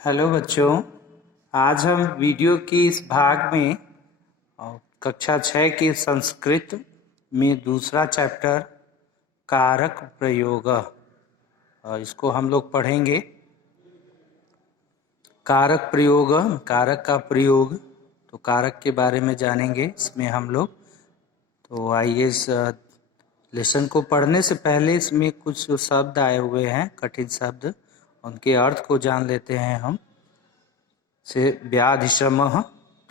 Hello बच्चों, आज हम वीडियो की इस भाग में कक्षा 6 के संस्कृत में दूसरा चैप्टर कारक प्रयोग इसको हम लोग पढ़ेंगे। कारक प्रयोग, कारक का प्रयोग, तो कारक के बारे में जानेंगे इसमें हम लोग। तो आइए इस लेसन को पढ़ने से पहले इसमें कुछ जो शब्द आए हुए हैं, कठिन शब्द, उनके अर्थ को जान लेते हैं हम। से व्याधिश्रम,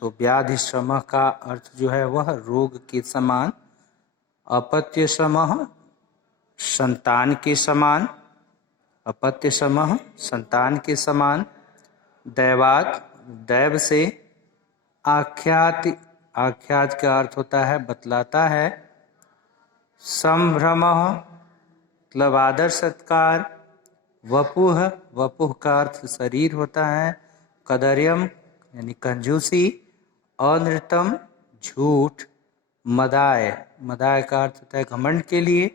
तो व्याधिश्रम का अर्थ जो है वह रोग के समान। अपत्य श्रम, संतान के समान। अपत्य श्रम, संतान के समान। दैवात, दैव से। आख्यात, आख्यात का अर्थ होता है बतलाता है। संभ्रम मतलब आदर सत्कार। वपुह, वपुह का अर्थ शरीर होता है। कदर्यम यानी कंजूसी। अनृतम झूठ। मदाय, मदाय का अर्थ होता है घमंड के लिए।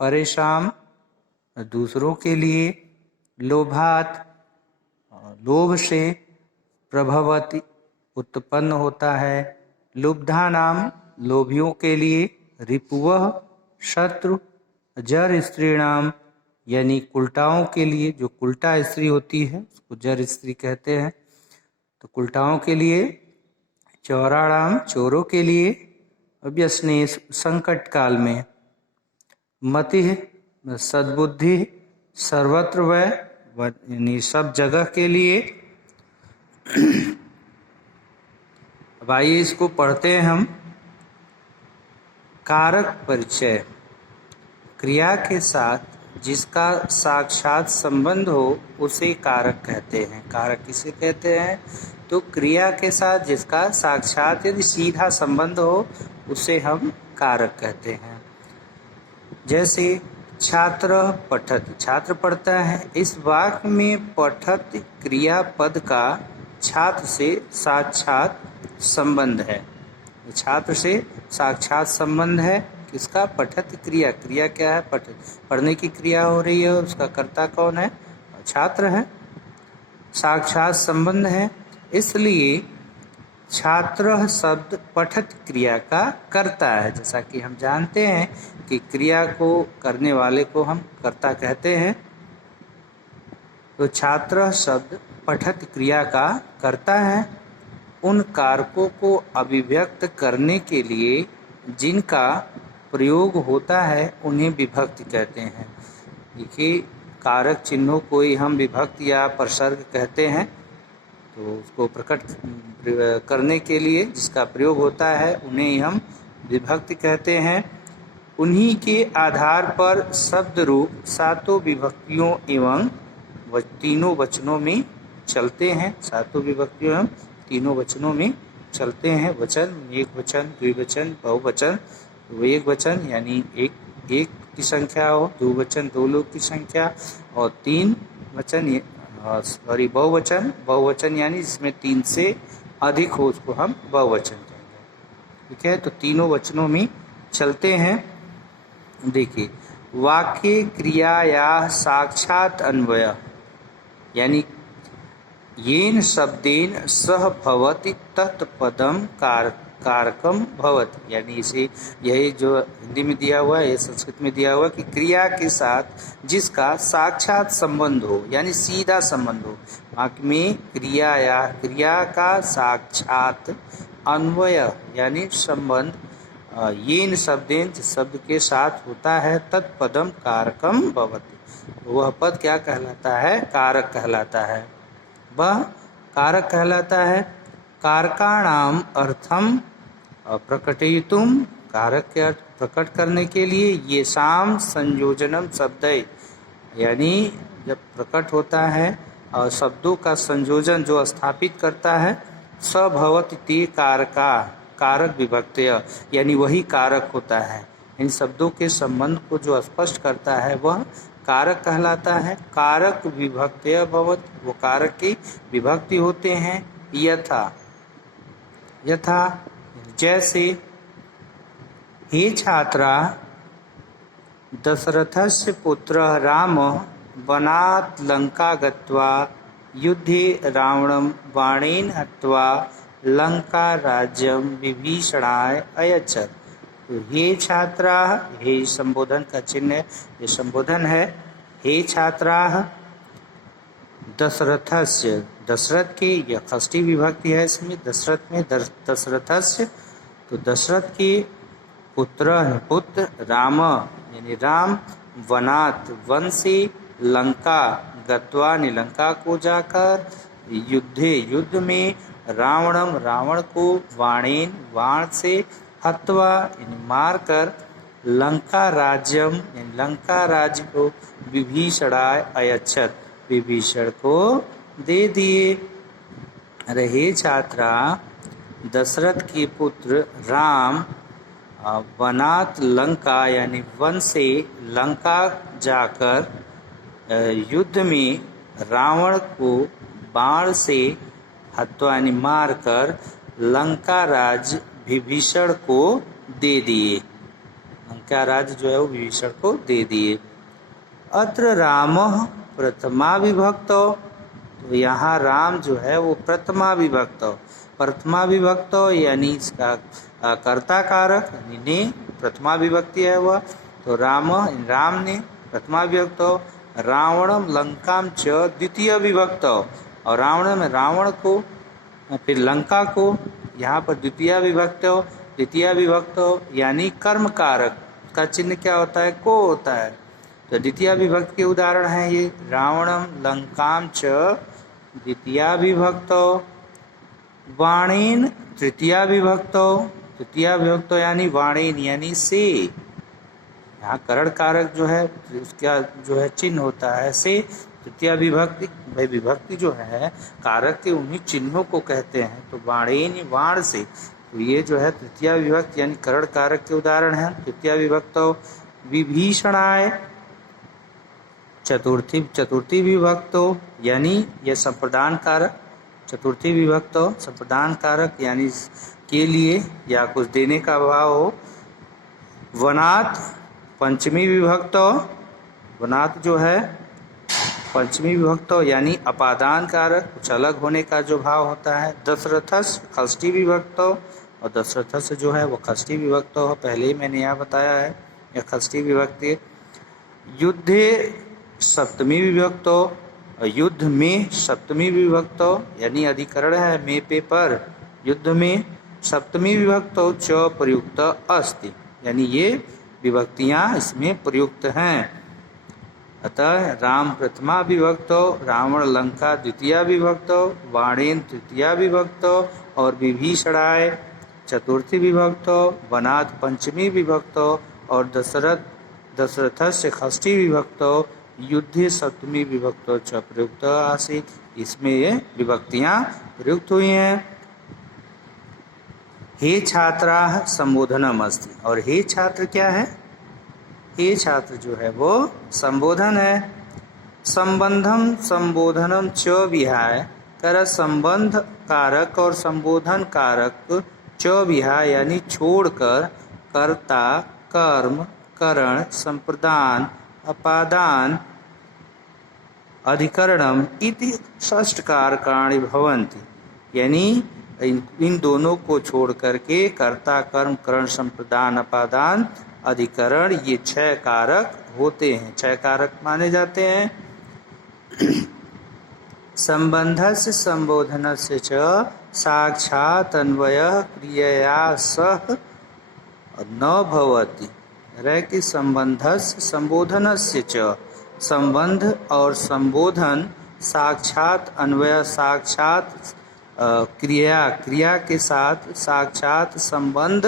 परेशान दूसरों के लिए। लोभात, लोभ से। प्रभवति उत्पन्न होता है। लुब्धा नाम, लोभियों के लिए। रिपुवह शत्रु। जर स्त्रीणाम यानी कुलटाओं के लिए, जो कुलटा स्त्री होती है उसको जर स्त्री कहते हैं, तो कुलटाओं के लिए। चौराणाम, चोरों के लिए। व्यसने, संकट काल में। मति, सद्बुद्धि। सर्वत्र वै यानी सब जगह के लिए। अब आइए इसको पढ़ते हैं हम। कारक परिचय, क्रिया के साथ जिसका साक्षात संबंध हो उसे कारक कहते हैं। कारक किसे कहते हैं? तो क्रिया के साथ जिसका साक्षात यदि सीधा संबंध हो उसे हम कारक कहते हैं। जैसे छात्र पठत, छात्र पढ़ता है। इस वाक्य में पठत क्रिया पद का छात्र से साक्षात संबंध है। छात्र से साक्षात संबंध है किसका? पठत क्रिया। क्रिया क्या है? पठत, पढ़ने की क्रिया हो रही है, उसका कर्ता कौन है? छात्र है। साक्षात संबंध है, इसलिए छात्र शब्द पठत क्रिया का कर्ता है। जैसा कि हम जानते हैं कि क्रिया को करने वाले को हम कर्ता कहते हैं, तो छात्र शब्द पठत क्रिया का कर्ता है। उन कारकों को अभिव्यक्त करने के लिए जिनका प्रयोग होता है उन्हें विभक्ति कहते हैं। देखिए, कारक चिन्हों को ही हम विभक्ति या प्रसर्ग कहते हैं। तो उसको प्रकट करने के लिए जिसका प्रयोग होता है उन्हें ही हम विभक्ति कहते हैं। उन्हीं के आधार पर शब्द रूप सातों विभक्तियों एवं तीनों वचनों में चलते हैं। सातों विभक्तियों एवं तीनों वचनों में चलते हैं। वचन, एक वचन, द्विवचन, बहुवचन। एक वचन यानी एक की संख्या हो, दो वचन दो लोग की संख्या, और तीन वचन सॉरी बहुवचन, बहुवचन यानी जिसमें तीन से अधिक हो उसको हम बहुवचन कहेंगे। ठीक है, तो तीनों वचनों में चलते हैं। देखिए, वाक्य क्रिया या साक्षात अन्वय यानी येन शब्देन सह भवति तत्पदम कारकम भवति, यानी इसे यही जो हिंदी में दिया हुआ है, ये संस्कृत में दिया हुआ कि क्रिया के साथ जिसका साक्षात संबंध हो यानी सीधा संबंध हो। वाक्य में क्रिया या क्रिया का साक्षात अन्वय यानी संबंध येन शब्देन, जिस शब्द के साथ होता है, तत्पदम कारकम भवति, वह पद क्या कहलाता है? कारक कहलाता है। वह कारक कहलाता है। कारकाणाम अर्थम प्रकटयितुम, कारक के अर्थ प्रकट करने के लिए। ये शाम संयोजनम शब्द, यानी जब प्रकट होता है और शब्दों का संयोजन जो स्थापित करता है। सभवति ते कारका, कारक विभक्तय यानी वही कारक होता है। इन शब्दों के संबंध को जो स्पष्ट करता है वह कारक कहलाता है। कारक विभक्तय भवत, वो कारक की विभक्ति होते हैं। यथा, यथा जैसे। हे छात्रा, दशरथस्य पुत्रः रामः वनात् लंका गत्वा युद्धे रावणं बाणेन हत्वा लंका राज्यम विभीषणाय अयच्छत्। तो हे छात्राः, हे संबोधन का चिन्ह, ये संबोधन है। हे छात्राः, दशरथस्य, दशरथ की यह षष्ठी विभक्ति है इसमें, दशरथ में दशरथस्य, तो दशरथ के पुत्र राम यानी राम, वनात् वन से, लंका गत्वा लंका को जाकर, युद्ध में, रावणम रावण को, बाणेन बाण से, हत्वा यानी मार कर, लंका राज्यम यानी लंका राज्य को, विभीषणाय अयच्छत् विभीषण को दे दिए। रहे छात्रा, दशरथ के पुत्र राम वनात् लंका यानी वन से लंका जाकर युद्ध में रावण को बाण से हत्वा यानी मार कर लंका राज्य विभीषण को दे दिए। लंका राज्य जो है वो विभीषण को दे दिए। अत्र रामः प्रथमा विभक्तो, तो यहाँ राम जो है वो प्रथमा विभक्तो, प्रथमा विभक्तो यानी इसका कर्ता कारक यानी ने, प्रथमा विभक्ति है वह, तो राम ने प्रथमा विभक्तो, रावणम लंकाम च द्वितीय विभक्तो, और रावण में रावण को, फिर लंका को, यहाँ पर द्वितीय विभक्तो यानी कर्म कारक का चिन्ह क्या होता है, को होता है। तो द्वितीय विभक्ति के उदाहरण है ये, रावणम लंकाम च द्वितीय विभक्तो, बाणेन तृतीय विभक्तो यानी बाणेन यानी से, यहाँ करण कारक जो है उसका जो है चिन्ह होता है से। तृतीय विभक्ति, भाई विभक्ति जो है कारक के उन्हीं चिन्हों को कहते हैं, तो बाणेन बाण से, तो ये जो है तृतीय विभक्ति यानी करण कारक के उदाहरण है। तृतीय विभक्तो विभीषणाय, चतुर्थी विभक्तो यानी यह संप्रदान कारक, चतुर्थी विभक्तो संप्रदान कारक यानी के लिए या कुछ देने का भाव हो। वनात् पंचमी विभक्तो, वनात् जो है पंचमी विभक्तो यानी अपादान कारक, कुछ अलग होने का जो भाव होता है। दशरथस षष्ठी विभक्तो, और दशरथस जो है वो षष्ठी विभक्तो है, पहले ही मैंने यहाँ बताया है यह षष्ठी विभक्ति। युद्धे सप्तमी विभक्तो, युद्ध में सप्तमी विभक्तो यानी अधिकरण है में पे पर, युद्ध में सप्तमी विभक्तो च प्रयुक्त अस्ति, यानी ये विभक्तियां इसमें प्रयुक्त हैं। अतः राम प्रथमा विभक्तो, रावण लंका द्वितीय विभक्तो, बाणेन तृतीय विभक्तो, और विभीषणाय चतुर्थी विभक्तो, वनात् पंचमी विभक्तो, और दशरथस्य षष्ठी विभक्तो, युद्धे सप्तमी विभक्तो च प्रयुक्त आसीत्, इसमें ये विभक्तियां प्रयुक्त हुई हैं। हे छात्राः संबोधनम अस्ति, और हे छात्र क्या है, हे छात्र जो है वो संबोधन है। संबंधम संबोधनम च विहाय, कर संबंध कारक और संबोधन कारक च विहाय यानी छोड़कर, कर्ता कर्म करण संप्रदान अपादान अधिकरणम इति षष्ठकारकाणि भवन्ति, यानी इन दोनों को छोड़ करके कर्ता कर्म करण संप्रदान अपादान अधिकरण ये 6 कारक होते हैं, 6 कारक माने जाते हैं। संबंधस्य संबोधनस्य च साक्षात् अन्वयः क्रियया सह न भवति, रह कि संबंधस्य संबोधनस्य च, संबंध और संबोधन साक्षात अन्वय, साक्षात क्रिया के साथ साक्षात संबंध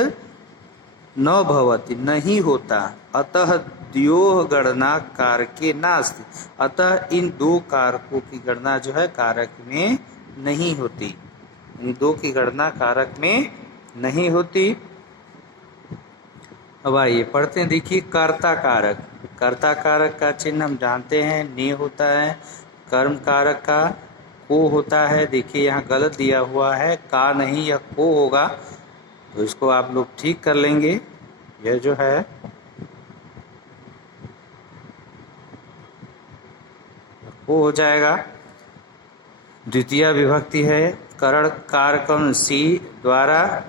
न भवति नहीं होता। अतः द्योः गणना कारके नास्ति, अतः इन 2 कारकों की गणना जो है कारक में नहीं होती, इन 2 की गणना कारक में नहीं होती। अब आइए पढ़ते हैं, देखिए कर्ता कारक, कर्ता कारक का चिन्ह हम जानते हैं ने होता है, कर्म कारक का को होता है, देखिए यहाँ गलत दिया हुआ है, का नहीं यह को होगा, तो इसको आप लोग ठीक कर लेंगे। यह जो है को हो जाएगा। द्वितीय विभक्ति है। करण कारकम सी द्वारा,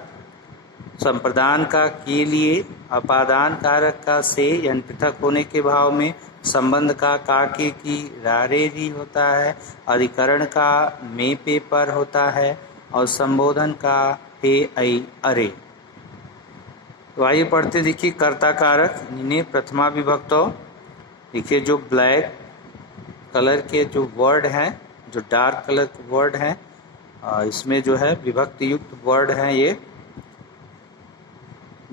संप्रदान का के लिए, अपादान कारक का से यानी पृथक होने के भाव में, संबंध का के की रारे री होता है, अधिकरण का में पे पर होता है और संबोधन का पे ऐ अरे। तो आइए पढ़ते देखिए कर्ता कारक इन्हें प्रथमा विभक्तो। देखिए जो ब्लैक कलर के जो वर्ड हैं, जो डार्क कलर के वर्ड हैं, इसमें जो है विभक्ति युक्त वर्ड हैं ये।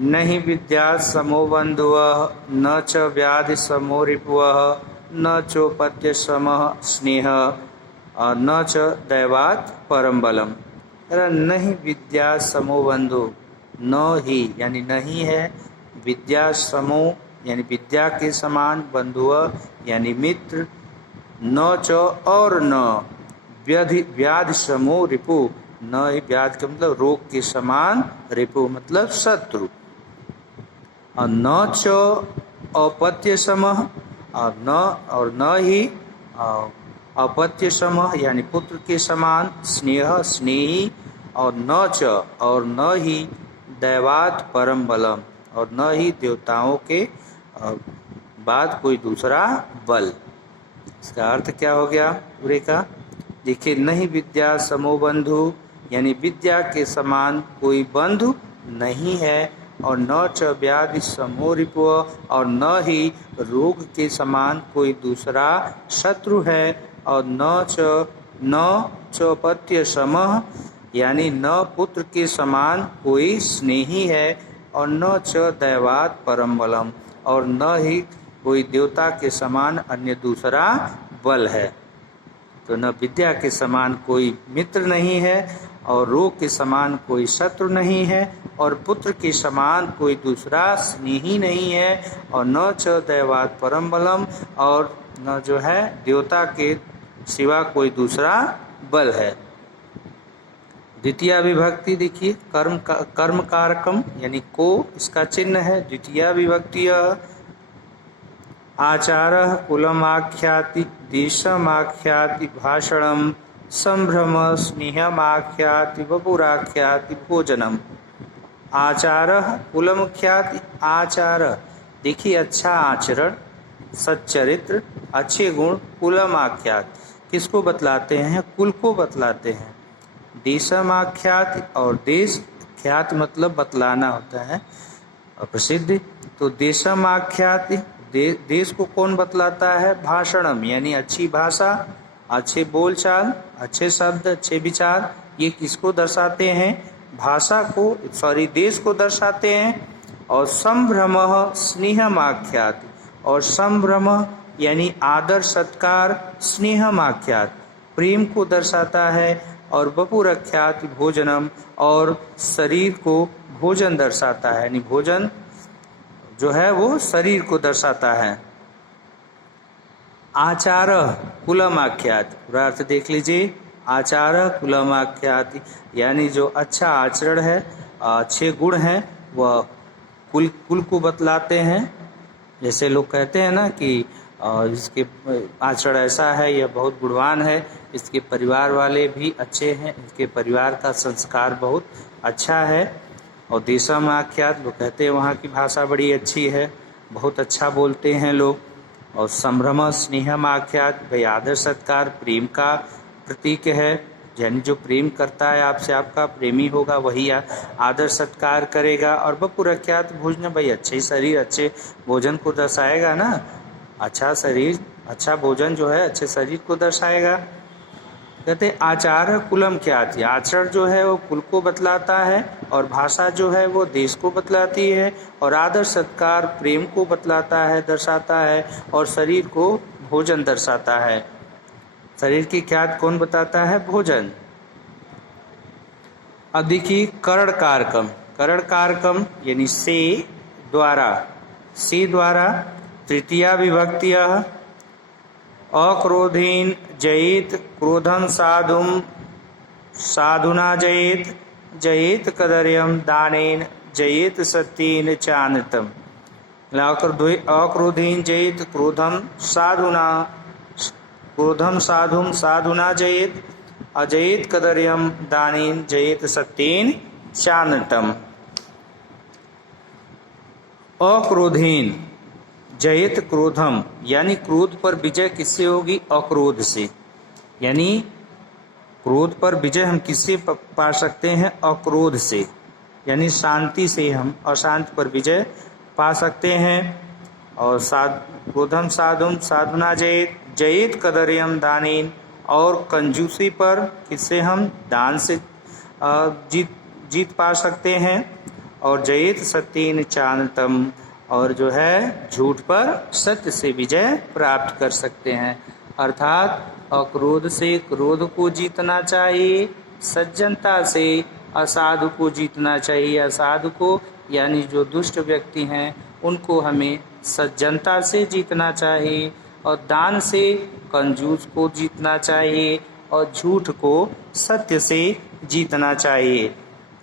नहीं विद्या समो बंधुवः न च व्याधि समो रिपुवः न चोपत्य समः स्नेह न च दैवात् परम बलम। नहीं विद्या समो बंधु, न ही यानी नहीं है, विद्या समो यानी विद्या के समान, बंधुव यानी मित्र, न च और न, व्याधि समो रिपु, न ही व्याधि का मतलब रोग के समान, रिपु मतलब शत्रु, और न च अपत्य समः, और न ही अपत्य समः यानी पुत्र के समान, स्नेह स्नेही, और न च और न ही दैवात परम बलम, और न ही देवताओं के बाद कोई दूसरा बल। इसका अर्थ क्या हो गया पूरे का? देखिए नहीं विद्या समो बंधु यानी विद्या के समान कोई बंधु नहीं है, और न च व्याधि समो रिपु, और न ही रोग के समान कोई दूसरा शत्रु है, और न चौपत्य समः यानी न पुत्र के समान कोई स्नेही है, और न च दैवात परम बलम, और न ही कोई देवता के समान अन्य दूसरा बल है। तो न विद्या के समान कोई मित्र नहीं है, और रोग के समान कोई शत्रु नहीं है, और पुत्र के समान कोई दूसरा स्नेही नहीं है, और न च दैवात परम बलम, और न जो है देवता के सिवा कोई दूसरा बल है। द्वितीय विभक्ति देखिए कर्म कारकम यानी को इसका चिन्ह है। द्वितीय विभक्ति आचारः कुलमाख्याति देशमाख्याति भाषणम संभ्रम स्नेहमाख्याति वपुराख्याति भोजनम। आचारः कुलमुख्याति, आचार देखिए अच्छा आचरण, सच्चरित्र, अच्छे गुण, कुलमाख्यात किसको बतलाते हैं? कुल को बतलाते हैं। देशमाख्यात और देश ख्यात मतलब बतलाना होता है, प्रसिद्ध। तो देशमाख्यात देश को कौन बतलाता है? भाषणम यानी अच्छी भाषा, अच्छे बोलचाल, अच्छे शब्द, अच्छे विचार, ये किसको दर्शाते हैं? भाषा को, देश को दर्शाते हैं। और संभ्रम स्नेहमाख्यात, और संभ्रम यानी आदर सत्कार, स्नेहमाख्यात प्रेम को दर्शाता है, और वपुरख्यात भोजनम और शरीर को भोजन दर्शाता है, यानी भोजन जो है वो शरीर को दर्शाता है। आचार कुलमाख्यात पूरा अर्थ देख लीजिए। आचार कुलमाख्यात यानी जो अच्छा आचरण है, अच्छे गुण हैं, वह कुल को बतलाते हैं। जैसे लोग कहते हैं ना कि इसके आचरण ऐसा है, यह बहुत गुणवान है, इसके परिवार वाले भी अच्छे हैं, इसके परिवार का संस्कार बहुत अच्छा है। और देशमाख्यात लोग कहते हैं वहाँ की भाषा बड़ी अच्छी है, बहुत अच्छा बोलते हैं लोग। और संभ्रम स्नेहमाख्यात भाई आदर सत्कार प्रेम का प्रतीक है, यानी जो प्रेम करता है आपसे, आपका प्रेमी होगा, वही आदर सत्कार करेगा। और वपुरख्यात भोजन भाई अच्छे शरीर अच्छे भोजन को दर्शाएगा ना, अच्छा शरीर अच्छा भोजन जो है अच्छे शरीर को दर्शाएगा। कहते आचार कुलम ख्यात, आचरण जो है वो कुल को बतलाता है, और भाषा जो है वो देश को बतलाती है, और आदर सत्कार प्रेम को बतलाता है, दर्शाता है, और शरीर को भोजन दर्शाता है। शरीर की ख्यात कौन बताता है? भोजन। अब देखिए करण कारकम, करण कारकम यानी से द्वारा तृतीया विभक्ति अक्रोधेन जयेत क्रोधम साधुना जयेत कदर्यम दानेन जयेत सत्येन चानृतम। अक्रोधेन जयेत क्रोधम साधुना जयेत, अजयेत कदर्यम दानेन जयेत सत्येन चानटम। अक्रोधेन जयेत क्रोधम, यानी क्रोध पर विजय किससे होगी? अक्रोध से। यानी क्रोध पर विजय हम किससे पा सकते हैं? अक्रोध से, यानी शांति से हम अशांति पर विजय पा सकते हैं। और क्रोधम साधुम साधुना जयेत, जयेत कदर्यम दानेन, और कंजूसी पर किससे हम? दान से जीत पा सकते हैं। और जयेत सत्येन चानतम, और जो है झूठ पर सत्य से विजय प्राप्त कर सकते हैं। अर्थात अक्रोध से क्रोध को जीतना चाहिए, सज्जनता से असाधु को जीतना चाहिए। असाधु को यानी जो दुष्ट व्यक्ति हैं उनको हमें सज्जनता से जीतना चाहिए, और दान से कंजूस को जीतना चाहिए, और झूठ को सत्य से जीतना चाहिए।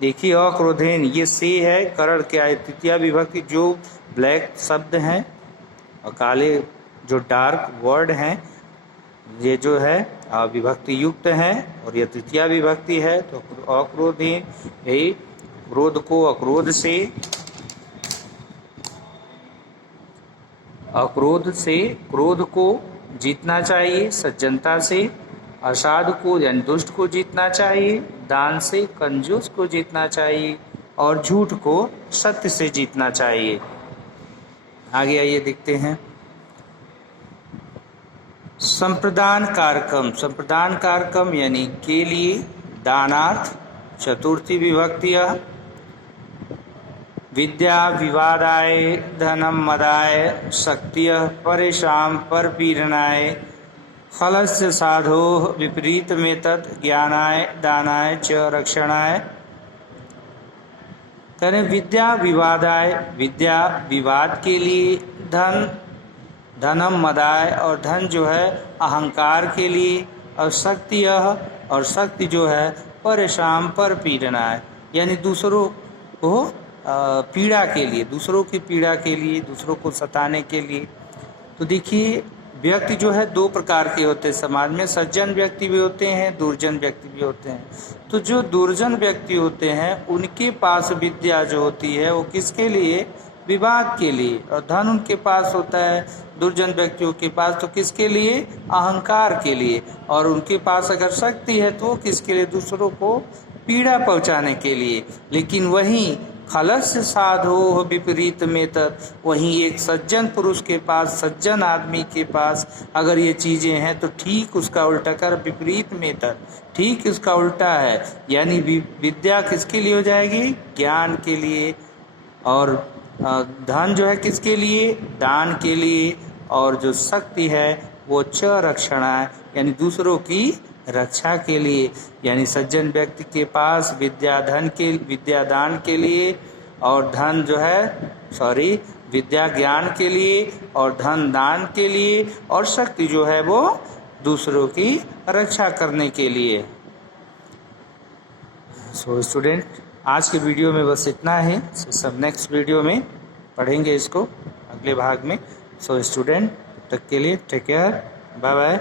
देखिए अक्रोधेन, ये से है, करण क्या है? तृतीया विभक्ति। जो ब्लैक शब्द हैं और काले जो डार्क वर्ड हैं, ये जो है विभक्ति युक्त है, और ये तृतीया विभक्ति है। तो अक्रोधेन, यही क्रोध को अक्रोध से, अक्रोध से क्रोध को जीतना चाहिए, सज्जनता से असाधु को यानी दुष्ट को जीतना चाहिए, दान से कंजूस को जीतना चाहिए, और झूठ को सत्य से जीतना चाहिए। आगे आइए देखते हैं। संप्रदान कारकम, संप्रदान कारकम यानी के लिए, दानार्थ, चतुर्थी विभक्तियां, विद्या विवादाय, धनम मदाय, शक्तिय परेशान परपीडनाय, फलस्य साधो विपरीत में तत् ज्ञानाय दानाय च रक्षणाय। करें विद्या विवादाय, विद्या विवाद के लिए, धनम मदाय, और धन जो है अहंकार के लिए, और शक्ति और शक्ति जो है परेशान पर पीड़नाय, यानी दूसरों को पीड़ा के लिए, दूसरों की पीड़ा के लिए, दूसरों को सताने के लिए। तो देखिए व्यक्ति जो है दो प्रकार के होते हैं समाज में, सज्जन व्यक्ति भी होते हैं, दुर्जन व्यक्ति भी होते हैं। तो जो दुर्जन व्यक्ति होते हैं उनके पास विद्या जो होती है वो किसके लिए? विवाद के लिए। और धन उनके पास होता है दुर्जन व्यक्तियों के पास तो किसके लिए? अहंकार के लिए। और उनके पास अगर शक्ति है तो किसके लिए? दूसरों को पीड़ा पहुंचाने के लिए। लेकिन वहीं खलस्य साधो विपरीत में तत्, वहीं एक सज्जन पुरुष के पास, सज्जन आदमी के पास अगर ये चीजें हैं तो ठीक उसका उल्टा कर, विपरीत में तत्, ठीक उसका उल्टा है। यानी विद्या किसके लिए हो जाएगी? ज्ञान के लिए। और धन जो है किसके लिए? दान के लिए। और जो शक्ति है वो च रक्षणा है, यानी दूसरों की रक्षा के लिए। यानी सज्जन व्यक्ति के पास विद्या दान के लिए, और धन जो है विद्या ज्ञान के लिए, और धन दान के लिए, और शक्ति जो है वो दूसरों की रक्षा करने के लिए। सो स्टूडेंट, आज के वीडियो में बस इतना है। सब नेक्स्ट वीडियो में पढ़ेंगे इसको, अगले भाग में। सो स्टूडेंट, तब तक के लिए टेक केयर, बाय बाय।